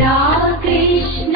Ramakrishna